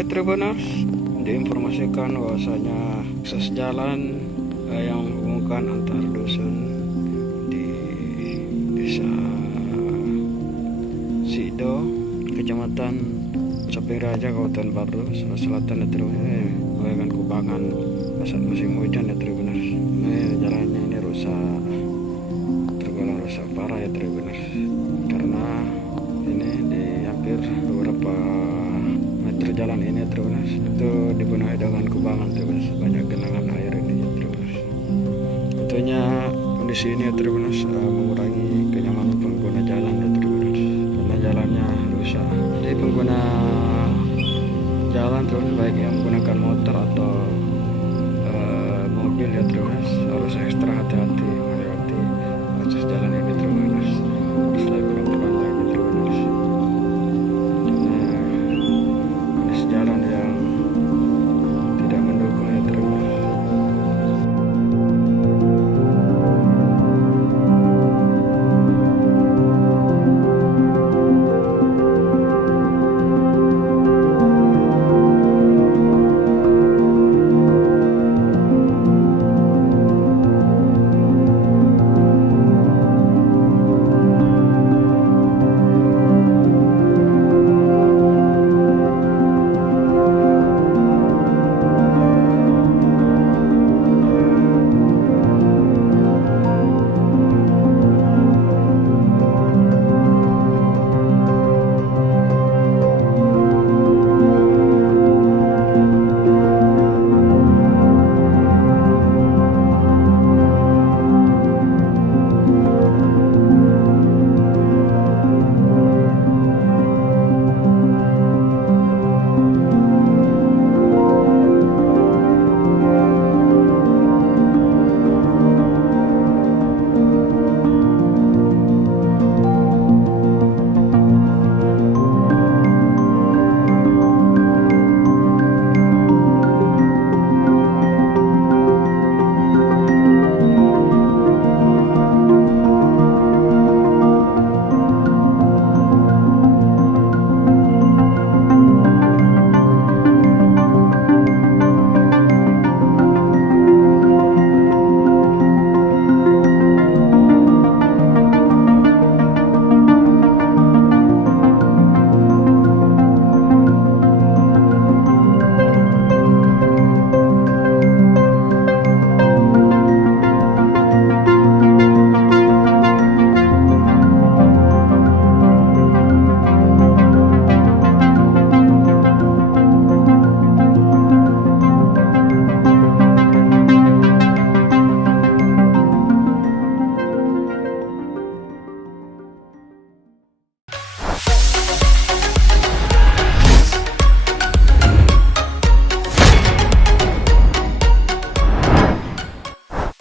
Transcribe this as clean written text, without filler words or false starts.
Hai Tribuners, diinformasikan bahwasanya akses jalan yang menghubungkan antar dusun di desa Sido, kecamatan Samping Raja, Kabupaten Baro, Sulawesi Selatan, mengalami kubangan saat musim hujan ya Tribuners. Ini jalannya ini rusak, tergolong rusak parah ya Tribuners, karena ini di hampir beberapa meter jalan ini Tribuners itu dipenuhi dengan kubangan Tribuners, banyak genangan air ini ya Tribuners. Tentunya kondisi ini ya Tribuners mengurangi kenyamanan pengguna jalan ya Tribuners, karena jalannya rusak. Jadi pengguna jalan Tribuners, baik yang menggunakan motor atau mobil ya Tribuners, harus ekstra hati-hati